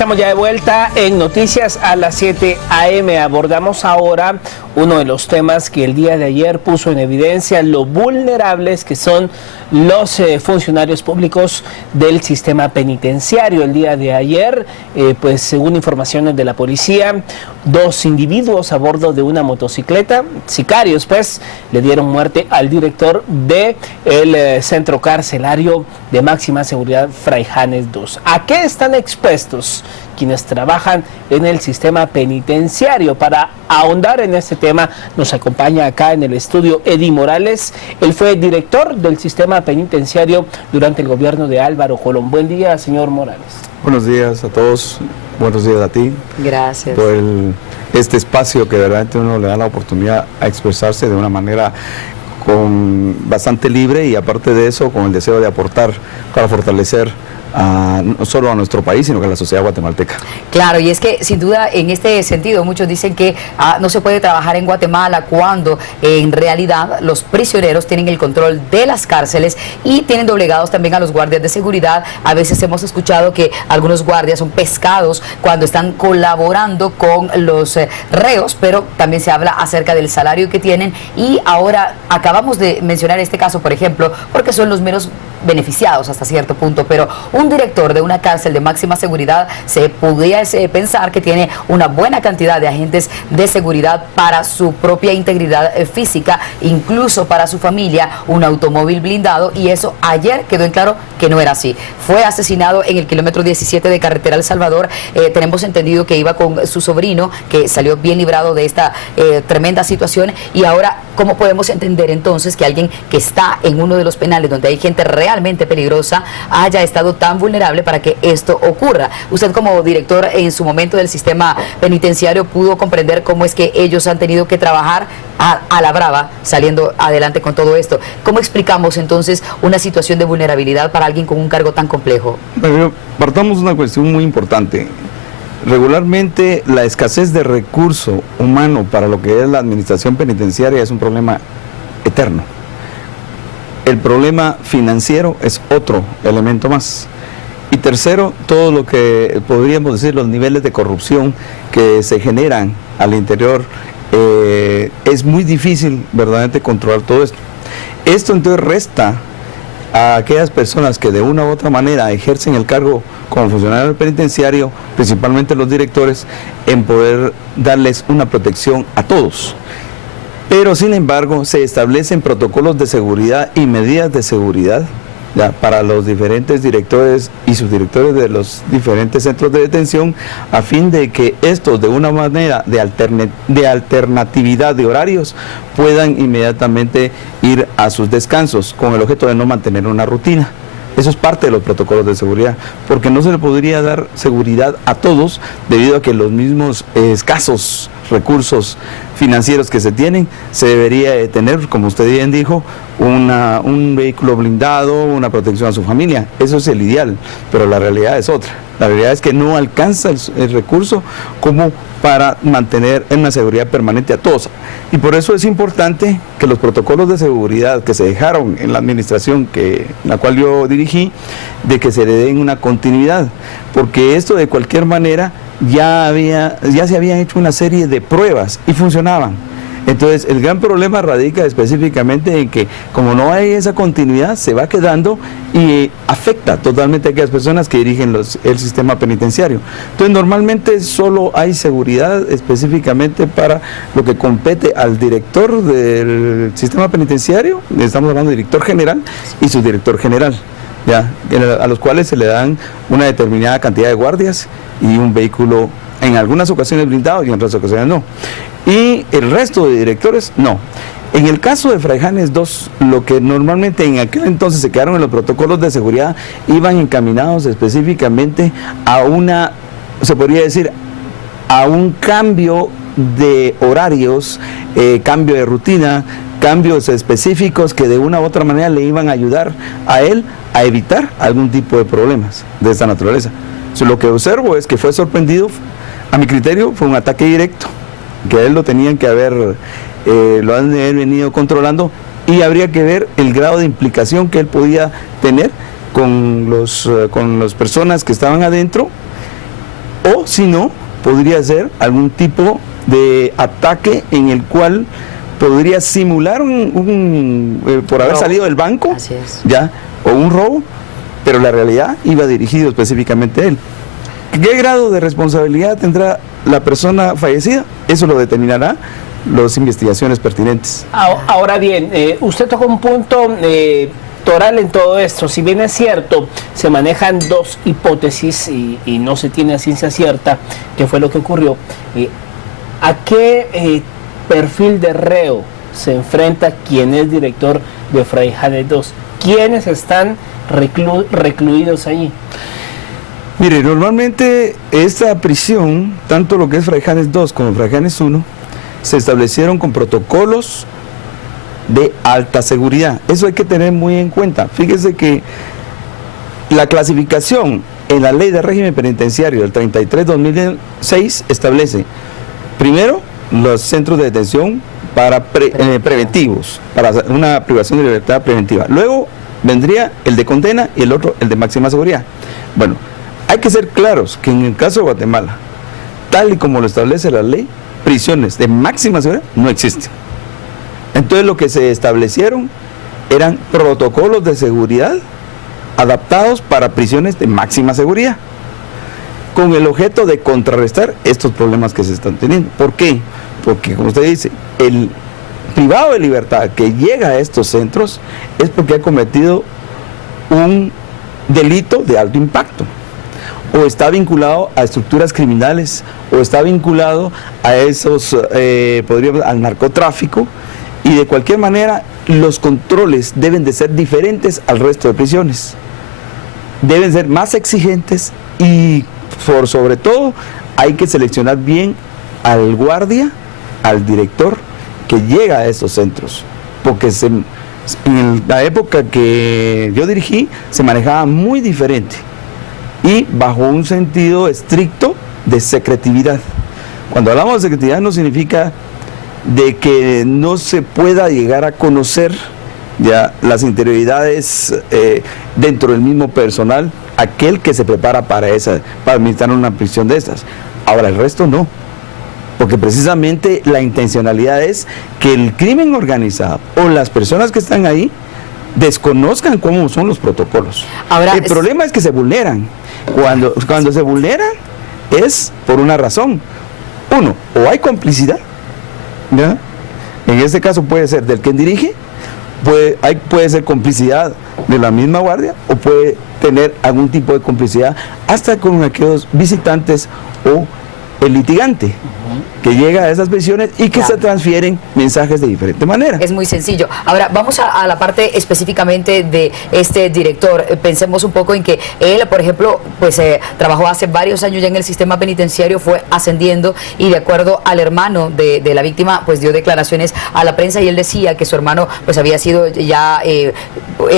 Estamos ya de vuelta en Noticias a las 7 a.m. Abordamos ahora uno de los temas que el día de ayer puso en evidencia lo vulnerables que son los funcionarios públicos del sistema penitenciario. El día de ayer, pues según informaciones de la policía, 2 individuos a bordo de una motocicleta, sicarios pues, le dieron muerte al director del centro carcelario de máxima seguridad Fray Janes II. ¿A qué están expuestos quienes trabajan en el sistema penitenciario? Para ahondar en este tema nos acompaña acá en el estudio Eddie Morales. Él fue director del sistema penitenciario durante el gobierno de Álvaro Colón. Buen día, señor Morales. Buenos días a todos, buenos días a ti. Gracias. Por este espacio que verdaderamente uno le da la oportunidad a expresarse de una manera bastante libre y aparte de eso con el deseo de aportar para fortalecer no solo a nuestro país, sino que a la sociedad guatemalteca. Claro, y es que sin duda en este sentido muchos dicen que no se puede trabajar en Guatemala cuando en realidad los prisioneros tienen el control de las cárceles y tienen doblegados también a los guardias de seguridad. A veces hemos escuchado que algunos guardias son pescados cuando están colaborando con los reos, pero también se habla acerca del salario que tienen y ahora acabamos de mencionar este caso, por ejemplo, porque son los menos beneficiados hasta cierto punto, pero un director de una cárcel de máxima seguridad se pudiese pensar que tiene una buena cantidad de agentes de seguridad para su propia integridad física, incluso para su familia, un automóvil blindado, y eso ayer quedó en claro que no era así. Fue asesinado en el kilómetro 17 de carretera El Salvador. Tenemos entendido que iba con su sobrino, que salió bien librado de esta tremenda situación, y ahora, ¿cómo podemos entender entonces que alguien que está en uno de los penales donde hay gente realmente peligrosa haya estado tan vulnerable para que esto ocurra? Usted como director en su momento del sistema penitenciario pudo comprender cómo es que ellos han tenido que trabajar a la brava saliendo adelante con todo esto. ¿Cómo explicamos entonces una situación de vulnerabilidad para alguien con un cargo tan complejo? Pero partamos de una cuestión muy importante. Regularmente la escasez de recurso humano para lo que es la administración penitenciaria es un problema eterno. El problema financiero es otro elemento más. Y tercero, todo lo que podríamos decir, los niveles de corrupción que se generan al interior, es muy difícil verdaderamente controlar todo esto. Esto entonces resta a aquellas personas que de una u otra manera ejercen el cargo como funcionario penitenciario, principalmente los directores, en poder darles una protección a todos. Pero sin embargo se establecen protocolos de seguridad y medidas de seguridad para los diferentes directores y subdirectores de los diferentes centros de detención, a fin de que estos de una manera de alternatividad de horarios puedan inmediatamente ir a sus descansos con el objeto de no mantener una rutina. Eso es parte de los protocolos de seguridad, porque no se le podría dar seguridad a todos debido a que los mismos escasos recursos financieros que se tienen, se debería de tener, como usted bien dijo, un vehículo blindado, una protección a su familia. Eso es el ideal, pero la realidad es otra. La realidad es que no alcanza el recurso como para mantener en una seguridad permanente a todos. Y por eso es importante que los protocolos de seguridad que se dejaron en la administración la cual yo dirigí, de que se le den una continuidad, porque esto de cualquier manera ya se habían hecho una serie de pruebas y funcionaban. Entonces el gran problema radica específicamente en que como no hay esa continuidad, se va quedando y afecta totalmente a aquellas personas que dirigen el sistema penitenciario. Entonces normalmente solo hay seguridad específicamente para lo que compete al director del sistema penitenciario, estamos hablando de director general y subdirector general, a los cuales se le dan una determinada cantidad de guardias y un vehículo, en algunas ocasiones blindado y en otras ocasiones no. Y el resto de directores, no. En el caso de Fray Janes II, lo que normalmente en aquel entonces se quedaron en los protocolos de seguridad, iban encaminados específicamente a se podría decir, a un cambio de horarios, cambio de rutina, cambios específicos que de una u otra manera le iban a ayudar a él a evitar algún tipo de problemas de esta naturaleza. Lo que observo es que fue sorprendido, a mi criterio, fue un ataque directo, que a él lo tenían que lo han de haber venido controlando, y habría que ver el grado de implicación que él podía tener con las personas que estaban adentro, O si no, podría ser algún tipo de ataque en el cual podría simular por haber salido del banco, Así es. ya, o un robo, pero la realidad iba dirigido específicamente a él. ¿Qué grado de responsabilidad tendrá la persona fallecida? Eso lo determinará las investigaciones pertinentes. Ahora bien, usted tocó un punto toral en todo esto. Si bien es cierto, se manejan dos hipótesis y no se tiene a ciencia cierta qué fue lo que ocurrió. ¿A qué perfil de reo se enfrenta quien es director de Fraijanes 2? ¿Quiénes están recluidos allí? Mire, normalmente esta prisión, tanto lo que es Fraijanes 2 como Fraijanes 1, se establecieron con protocolos de alta seguridad. Eso hay que tener muy en cuenta. Fíjese que la clasificación en la Ley de Régimen Penitenciario del 33/2006 establece, primero, los centros de detención para preventivos, para una privación de libertad preventiva. Luego vendría el de condena y el otro, el de máxima seguridad. Bueno, hay que ser claros que en el caso de Guatemala, tal y como lo establece la ley, prisiones de máxima seguridad no existen. Entonces lo que se establecieron eran protocolos de seguridad adaptados para prisiones de máxima seguridad, con el objeto de contrarrestar estos problemas que se están teniendo. ¿Por qué? Porque, como usted dice, el privado de libertad que llega a estos centros es porque ha cometido un delito de alto impacto, o está vinculado a estructuras criminales, o está vinculado a esos, al narcotráfico, y de cualquier manera los controles deben de ser diferentes al resto de prisiones. Deben ser más exigentes y, por sobre todo, hay que seleccionar bien al guardia, al director que llega a esos centros, porque en la época que yo dirigí se manejaba muy diferente y bajo un sentido estricto de secretividad. Cuando hablamos de secretividad no significa de que no se pueda llegar a conocer ya las interioridades dentro del mismo personal, aquel que se prepara para administrar una prisión de estas. Ahora el resto no, porque precisamente la intencionalidad es que el crimen organizado o las personas que están ahí desconozcan cómo son los protocolos. Ahora, el problema es que se vulneran. Cuando se vulneran es por una razón. Uno, o hay complicidad, ¿ya? En este caso puede ser del quien dirige, puede ser complicidad de la misma guardia, o puede tener algún tipo de complicidad hasta con aquellos visitantes o el litigante que llega a esas prisiones y que se transfieren mensajes de diferente manera. Es muy sencillo. Ahora, vamos a la parte específicamente de este director. Pensemos un poco en que él, por ejemplo, pues trabajó hace varios años ya en el sistema penitenciario, fue ascendiendo y de acuerdo al hermano de la víctima, pues dio declaraciones a la prensa y él decía que su hermano pues había sido ya,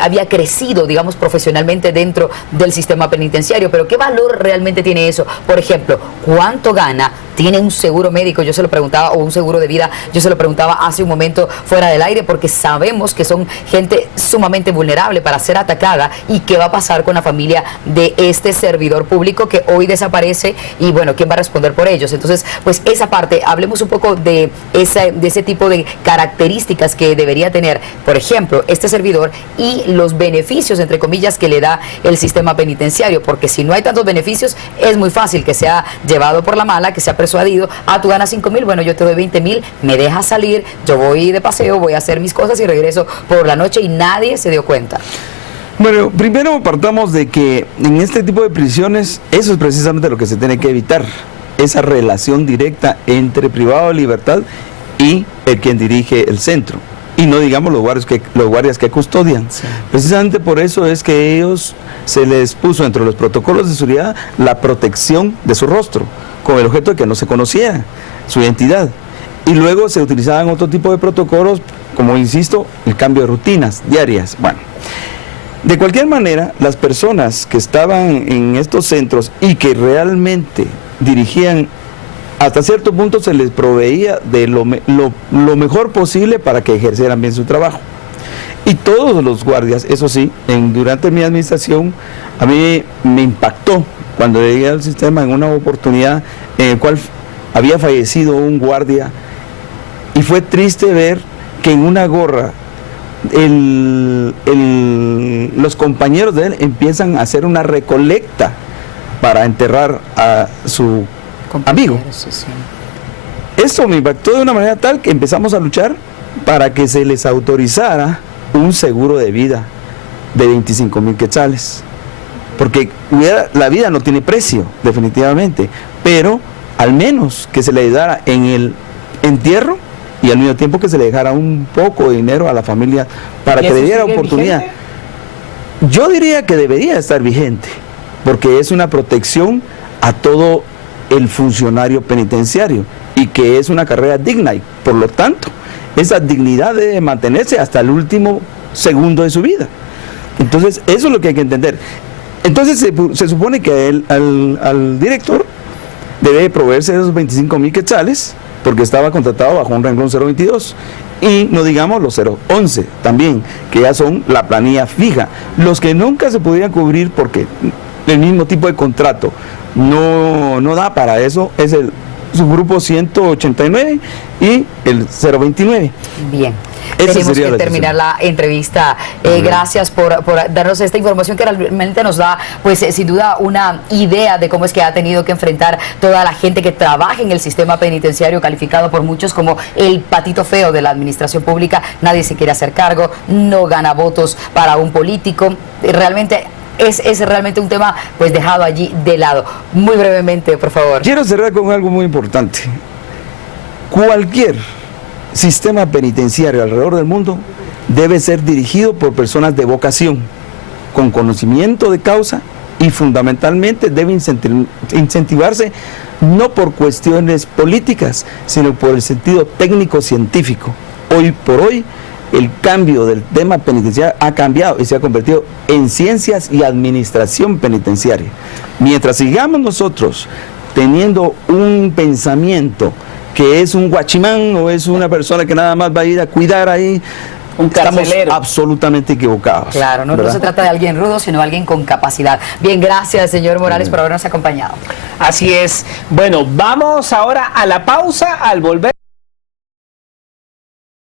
había crecido, digamos, profesionalmente dentro del sistema penitenciario. Pero ¿qué valor realmente tiene eso? Por ejemplo, ¿cuánto gana? ¿Tiene un seguro médico? Yo se lo preguntaba, o un seguro de vida, yo se lo preguntaba hace un momento fuera del aire, porque sabemos que son gente sumamente vulnerable para ser atacada. ¿Y qué va a pasar con la familia de este servidor público que hoy desaparece? Y bueno, ¿quién va a responder por ellos? Entonces, pues esa parte, hablemos un poco de ese tipo de características que debería tener, por ejemplo, este servidor y los beneficios, entre comillas, que le da el sistema penitenciario, porque si no hay tantos beneficios, es muy fácil que sea llevado por la mala, que sea persuadido, tú ganas 5,000, bueno, yo te doy 20,000, me dejas salir, yo voy de paseo, voy a hacer mis cosas y regreso por la noche y nadie se dio cuenta. Bueno, primero partamos de que en este tipo de prisiones, eso es precisamente lo que se tiene que evitar, esa relación directa entre privado de libertad y el quien dirige el centro. Y no digamos los guardias que custodian. Sí. Precisamente por eso es que ellos se les puso entre los protocolos de seguridad la protección de su rostro, con el objeto de que no se conociera su identidad. Y luego se utilizaban otro tipo de protocolos, como insisto, el cambio de rutinas diarias. Bueno, de cualquier manera, las personas que estaban en estos centros y que realmente dirigían, hasta cierto punto se les proveía de lo mejor posible para que ejercieran bien su trabajo. Y todos los guardias, eso sí, durante mi administración, a mí me impactó cuando llegué al sistema en una oportunidad en el cual había fallecido un guardia, y fue triste ver que en una gorra los compañeros de él empiezan a hacer una recolecta para enterrar a su amigo. Sí, sí. Esto me impactó de una manera tal que empezamos a luchar para que se les autorizara un seguro de vida de 25,000 quetzales. Porque la vida no tiene precio, definitivamente, pero al menos que se le ayudara en el entierro y al mismo tiempo que se le dejara un poco de dinero a la familia para que le diera oportunidad. ¿Vigente? Yo diría que debería estar vigente, porque es una protección a todo el funcionario penitenciario y que es una carrera digna, y por lo tanto esa dignidad debe mantenerse hasta el último segundo de su vida. Entonces eso es lo que hay que entender. Entonces se supone que al director debe proveerse esos 25,000 quetzales, porque estaba contratado bajo un renglón 022, y no digamos los 011 también, que ya son la planilla fija. Los que nunca se podrían cubrir porque el mismo tipo de contrato no da para eso es el subgrupo 189 y el 029. Bien. Esa Tenemos sería que la terminar la entrevista. Gracias por darnos esta información que realmente nos da, pues sin duda, una idea de cómo es que ha tenido que enfrentar toda la gente que trabaja en el sistema penitenciario, calificado por muchos como el patito feo de la administración pública. Nadie se quiere hacer cargo, no gana votos para un político. Realmente es realmente un tema pues dejado allí de lado. Muy brevemente, por favor. Quiero cerrar con algo muy importante. Cualquier sistema penitenciario alrededor del mundo debe ser dirigido por personas de vocación, con conocimiento de causa, y fundamentalmente debe incentivarse no por cuestiones políticas, sino por el sentido técnico-científico. Hoy por hoy, el cambio del tema penitenciario ha cambiado y se ha convertido en ciencias y administración penitenciaria. Mientras sigamos nosotros teniendo un pensamiento que es un guachimán o es una persona que nada más va a ir a cuidar ahí, estamos absolutamente equivocados. Claro, no se trata de alguien rudo, sino de alguien con capacidad. Bien, gracias, señor Morales, por habernos acompañado. Así es. Bueno, vamos ahora a la pausa. Al volver